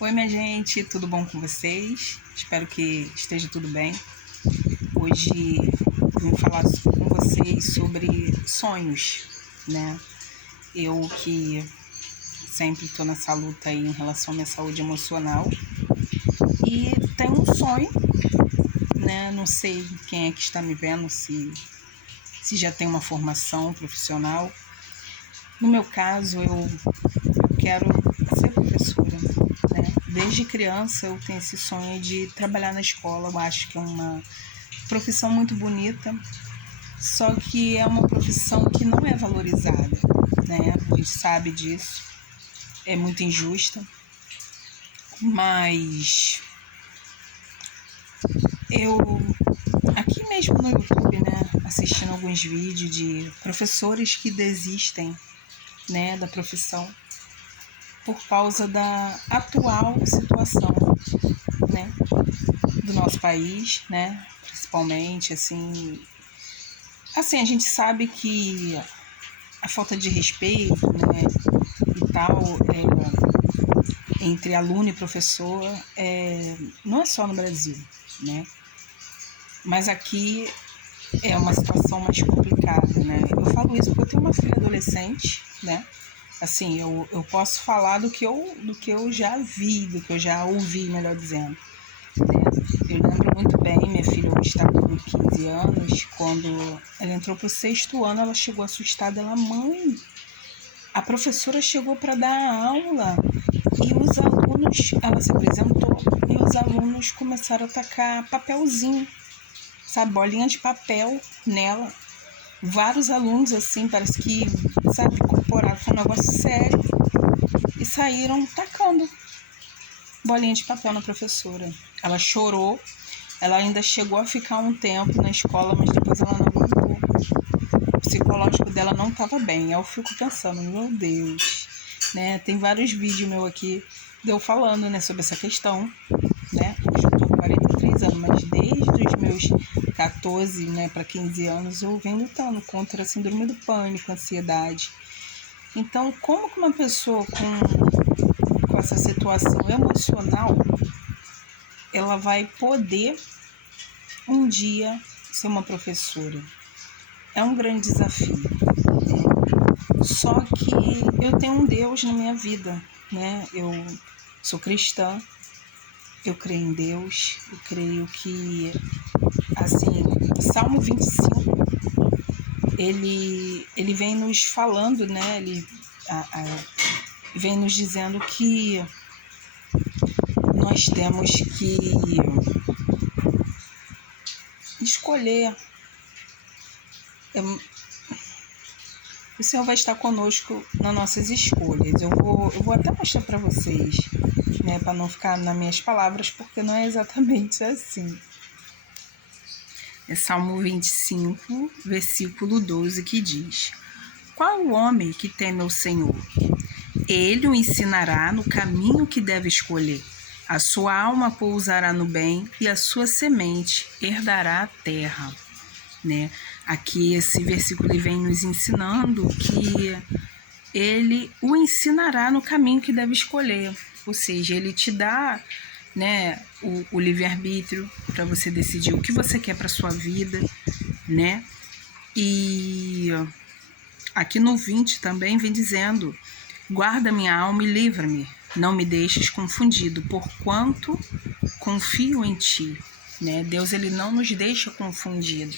Oi, minha gente, tudo bom com vocês? Espero que esteja tudo bem. Hoje vim falar com vocês sobre sonhos, né? Eu que sempre estou nessa luta aí em relação à minha saúde emocional e tenho um sonho, né? Não sei quem é que está me vendo, se já tem uma formação profissional. No meu caso, eu quero ser professora, né? Desde criança eu tenho esse sonho de trabalhar na escola. Eu acho que é uma profissão muito bonita, só que é uma profissão que não é valorizada, né? A gente sabe disso, é muito injusta, mas eu, aqui mesmo no YouTube, né, assistindo alguns vídeos de professores que desistem, né, da profissão por causa da atual situação, né, do nosso país, né, principalmente, assim, a gente sabe que a falta de respeito, né, e tal, entre aluno e professor, não é só no Brasil, né, mas aqui é uma situação mais complicada, né. Eu falo isso porque eu tenho uma filha adolescente, né, assim, eu posso falar do que eu já vi, do que eu já ouvi, melhor dizendo, né. Eu lembro muito bem, minha filha hoje está com 15 anos, quando ela entrou para o 6º ano, ela chegou assustada, ela, mãe, a professora chegou para dar aula e os alunos, ela se apresentou e os alunos começaram a tacar papelzinho, sabe, bolinha de papel nela. Vários alunos, assim, parece que, sabe, incorporaram, foi um negócio sério, e saíram tacando bolinha de papel na professora. Ela chorou, ela ainda chegou a ficar um tempo na escola, mas depois ela não aguentou. O psicológico dela não estava bem. Eu fico pensando, meu Deus, né? Tem vários vídeos meus aqui de eu falando, né, sobre essa questão, né? Hoje eu tô com 43 anos, mas desde os meus 14, né, para 15 anos eu venho lutando contra a síndrome do pânico, ansiedade. Então, como que uma pessoa com essa situação emocional, ela vai poder um dia ser uma professora? É um grande desafio, né? Só que eu tenho um Deus na minha vida, né? Eu sou cristã, eu creio em Deus, eu creio que, assim, Salmo 25, ele vem nos falando, né? Ele vem nos dizendo que nós temos que escolher. O Senhor vai estar conosco nas nossas escolhas. Eu vou até mostrar para vocês, né, para não ficar nas minhas palavras, porque não é exatamente assim. É Salmo 25, versículo 12, que diz: Qual o homem que teme ao Senhor? Ele o ensinará no caminho que deve escolher. A sua alma pousará no bem e a sua semente herdará a terra. Né? Aqui esse versículo ele vem nos ensinando que ele o ensinará no caminho que deve escolher. Ou seja, ele te dá, né, o livre-arbítrio para você decidir o que você quer para sua vida, né? E aqui no 20 também vem dizendo: guarda minha alma e livra-me, não me deixes confundido, porquanto confio em ti, né? Deus, ele não nos deixa confundido,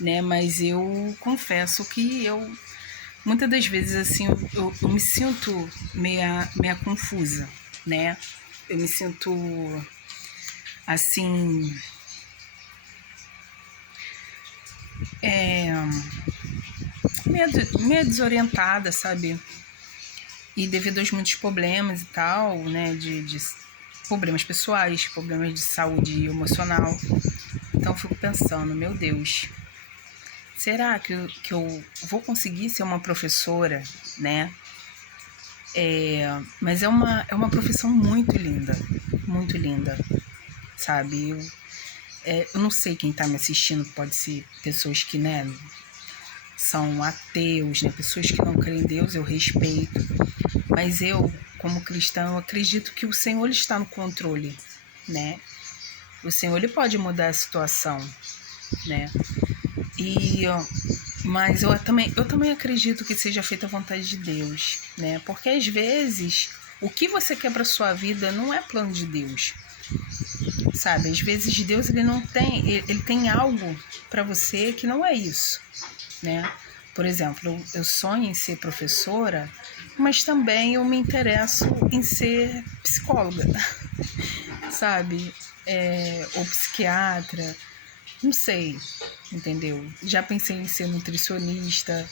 né? Mas eu confesso que muitas das vezes, assim, eu me sinto meia confusa, né? Eu me sinto, assim, meio desorientada, sabe? E devido aos muitos problemas e tal, né? De problemas pessoais, problemas de saúde emocional. Então eu fico pensando, meu Deus, será que eu vou conseguir ser uma professora, né? Mas é uma profissão muito linda, sabe? Eu não sei quem está me assistindo, pode ser pessoas que, né, são ateus, né, pessoas que não creem em Deus, eu respeito, mas eu como cristão, eu acredito que o Senhor ele está no controle, né? O Senhor ele pode mudar a situação, né? Mas eu também acredito que seja feita a vontade de Deus, né? Porque às vezes o que você quer para sua vida não é plano de Deus, sabe? Às vezes Deus ele tem algo para você que não é isso, né? Por exemplo, eu sonho em ser professora, mas também eu me interesso em ser psicóloga, sabe? Ou psiquiatra, não sei, entendeu? Já pensei em ser nutricionista.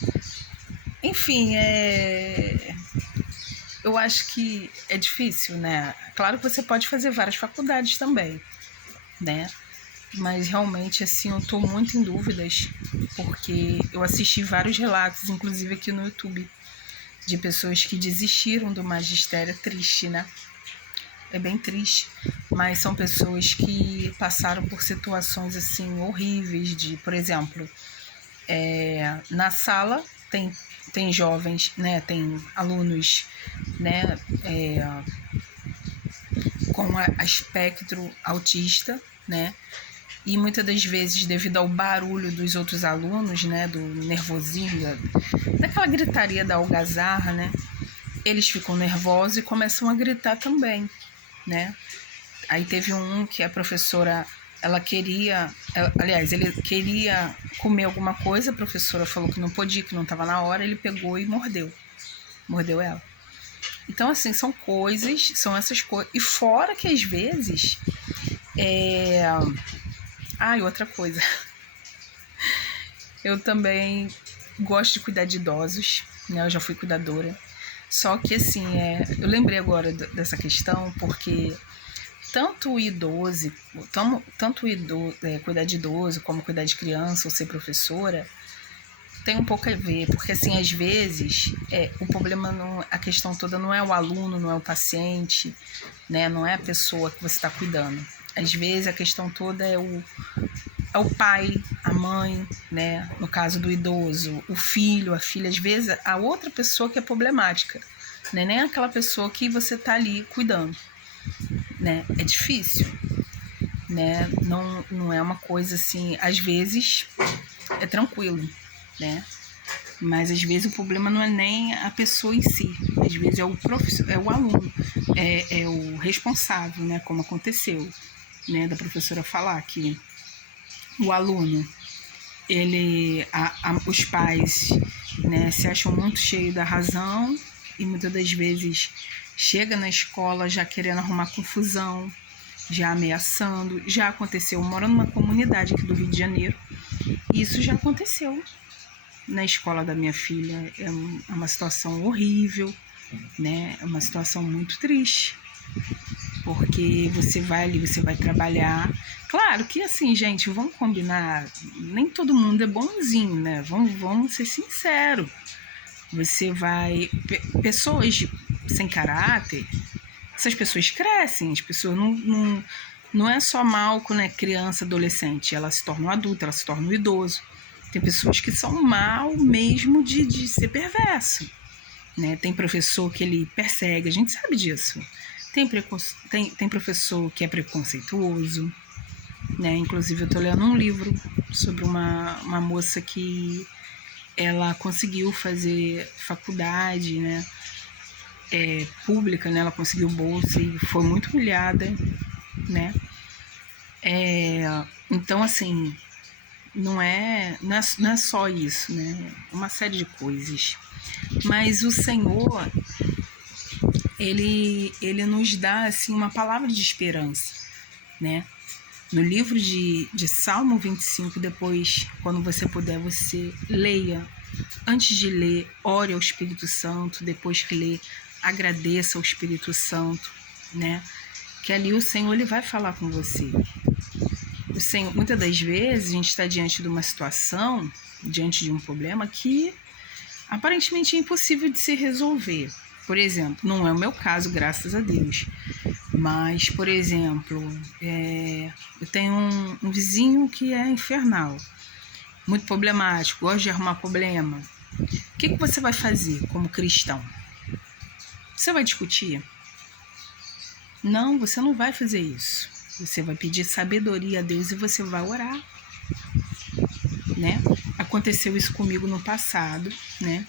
Enfim, eu acho que é difícil, né? Claro que você pode fazer várias faculdades também, né? Mas realmente, assim, eu tô muito em dúvidas, porque eu assisti vários relatos, inclusive aqui no YouTube, de pessoas que desistiram do magistério. Triste, né? É bem triste, mas são pessoas que passaram por situações, assim, horríveis de, por exemplo, na sala tem jovens, né, tem alunos, né, com espectro autista, né, e muitas das vezes, devido ao barulho dos outros alunos, né, do nervosinho, daquela gritaria da algazarra, né, eles ficam nervosos e começam a gritar também, né. Aí teve um que a professora, ele queria comer alguma coisa, a professora falou que não podia, que não estava na hora, ele pegou e mordeu ela. Então, assim, são essas coisas. E fora que às vezes, e outra coisa, eu também gosto de cuidar de idosos, né? Eu já fui cuidadora. Só que, assim, eu lembrei agora dessa questão, porque tanto cuidar de idoso, como cuidar de criança ou ser professora, tem um pouco a ver, porque assim, às vezes, o problema, a questão toda não é o aluno, não é o paciente, né? Não é a pessoa que você está cuidando. Às vezes a questão toda é o pai, a mãe, né? No caso do idoso, o filho, a filha, às vezes a outra pessoa que é problemática, né? Nem aquela pessoa que você está ali cuidando, né? É difícil, né? Não é uma coisa assim, às vezes é tranquilo, né? Mas às vezes o problema não é nem a pessoa em si, às vezes é o aluno, é o responsável, né? Como aconteceu, né? Da professora falar que o aluno, os pais, né? Se acham muito cheios da razão e muitas das vezes chega na escola já querendo arrumar confusão, já ameaçando. Já aconteceu, eu moro numa comunidade aqui do Rio de Janeiro, e isso já aconteceu na escola da minha filha. É uma situação horrível, né? É uma situação muito triste, porque você vai ali, você vai trabalhar. Claro que assim, gente, vamos combinar, nem todo mundo é bonzinho, né? Vamos ser sinceros. Você vai... Pessoas sem caráter, essas pessoas crescem, as pessoas não é só mal quando é criança, adolescente, ela se torna um adulto, ela se torna um idoso. Tem pessoas que são mal mesmo de ser perverso, né? Tem professor que ele persegue, a gente sabe disso. Tem professor que é preconceituoso, né? Inclusive eu tô lendo um livro sobre uma moça que ela conseguiu fazer faculdade, né? Pública, né? Ela conseguiu bolsa e foi muito humilhada, né? Então, assim, não é só isso, né? Uma série de coisas. Mas o Senhor, ele nos dá, assim, uma palavra de esperança, né? No livro de Salmo 25, depois, quando você puder, você leia. Antes de ler, ore ao Espírito Santo. Depois que ler, agradeça ao Espírito Santo, né? Que ali o Senhor, ele vai falar com você. O Senhor, muitas das vezes, a gente está diante de uma situação, diante de um problema que aparentemente é impossível de se resolver. Por exemplo, não é o meu caso, graças a Deus. Mas, por exemplo, eu tenho um vizinho que é infernal, muito problemático, gosta de arrumar problema. O que você vai fazer como cristão? Você vai discutir? Não, você não vai fazer isso. Você vai pedir sabedoria a Deus e você vai orar, né? Aconteceu isso comigo no passado, né?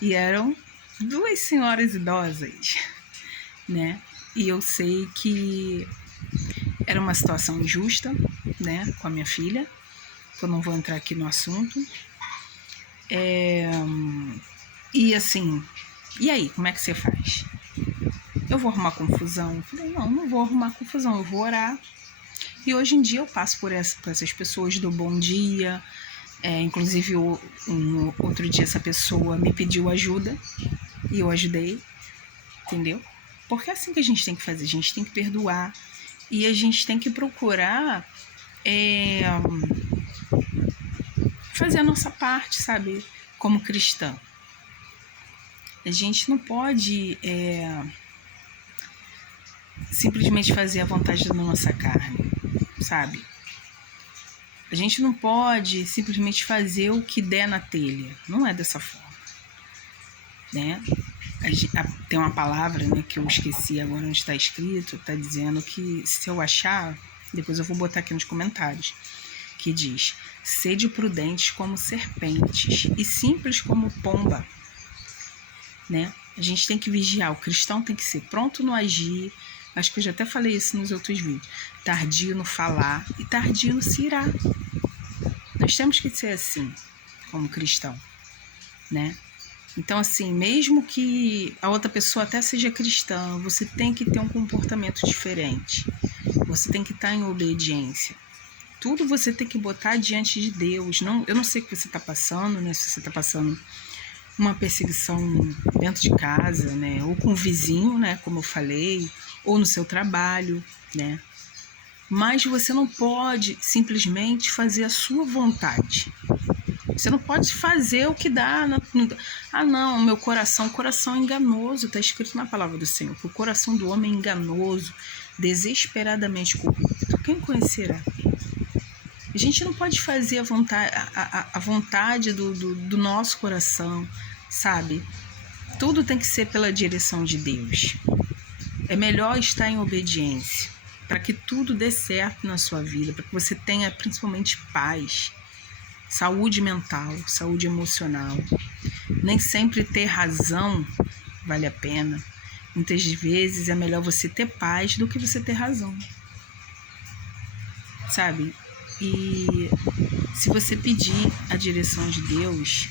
E eram 2 senhoras idosas, né? E eu sei que era uma situação injusta, né? Com a minha filha, que eu não vou entrar aqui no assunto. E assim, e aí, como é que você faz? Eu vou arrumar confusão? Eu falei, não vou arrumar confusão, eu vou orar. E hoje em dia eu passo por essas pessoas do bom dia. Inclusive, outro dia essa pessoa me pediu ajuda e eu ajudei, entendeu? Porque é assim que a gente tem que fazer, a gente tem que perdoar e a gente tem que procurar fazer a nossa parte, sabe? Como cristã. A gente não pode simplesmente fazer a vontade da nossa carne, sabe? A gente não pode simplesmente fazer o que der na telha. Não é dessa forma, né? Tem uma palavra, né, que eu esqueci agora onde está escrito, está dizendo que, se eu achar, depois eu vou botar aqui nos comentários, que diz: sede prudentes como serpentes e simples como pomba, né? A gente tem que vigiar, o cristão tem que ser pronto no agir. Acho que eu já até falei isso nos outros vídeos. Tardio no falar e tardio no se irar. Nós temos que ser assim, como cristão, né? Então, assim, mesmo que a outra pessoa até seja cristã, você tem que ter um comportamento diferente. Você tem que estar em obediência. Tudo você tem que botar diante de Deus. Eu não sei o que você está passando, né? Se você está passando uma perseguição dentro de casa, né? Ou com o vizinho, né? Como eu falei, ou no seu trabalho, né? Mas você não pode simplesmente fazer a sua vontade. Você não pode fazer o que dá. Não, meu coração é enganoso. Está escrito na palavra do Senhor que o coração do homem é enganoso, desesperadamente corrupto. Quem conhecerá? A gente não pode fazer a vontade do nosso coração, sabe? Tudo tem que ser pela direção de Deus. É melhor estar em obediência, para que tudo dê certo na sua vida, para que você tenha principalmente paz, saúde mental, saúde emocional. Nem sempre ter razão vale a pena. Muitas vezes é melhor você ter paz do que você ter razão, sabe? E se você pedir a direção de Deus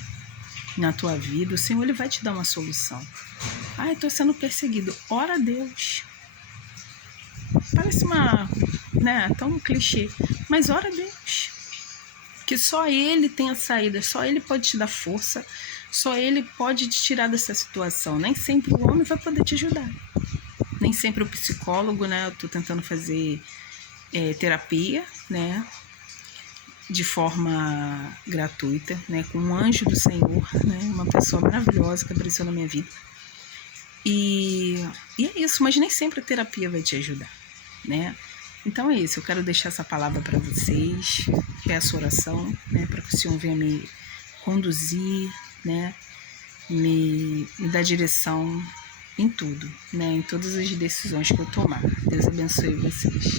na tua vida, o Senhor ele vai te dar uma solução. Eu estou sendo perseguido. Ora a Deus. Parece tão clichê, mas ora a Deus. Que só Ele tem a saída, só Ele pode te dar força, só Ele pode te tirar dessa situação. Nem sempre o homem vai poder te ajudar. Nem sempre o psicólogo, né? Eu estou tentando fazer terapia, né? De forma gratuita, né? Com um anjo do Senhor, né? Uma pessoa maravilhosa que apareceu na minha vida. E é isso, mas nem sempre a terapia vai te ajudar, né? Então é isso, eu quero deixar essa palavra para vocês, peço oração, né, para que o Senhor venha me conduzir, né, me dar direção em tudo, né, em todas as decisões que eu tomar. Deus abençoe vocês.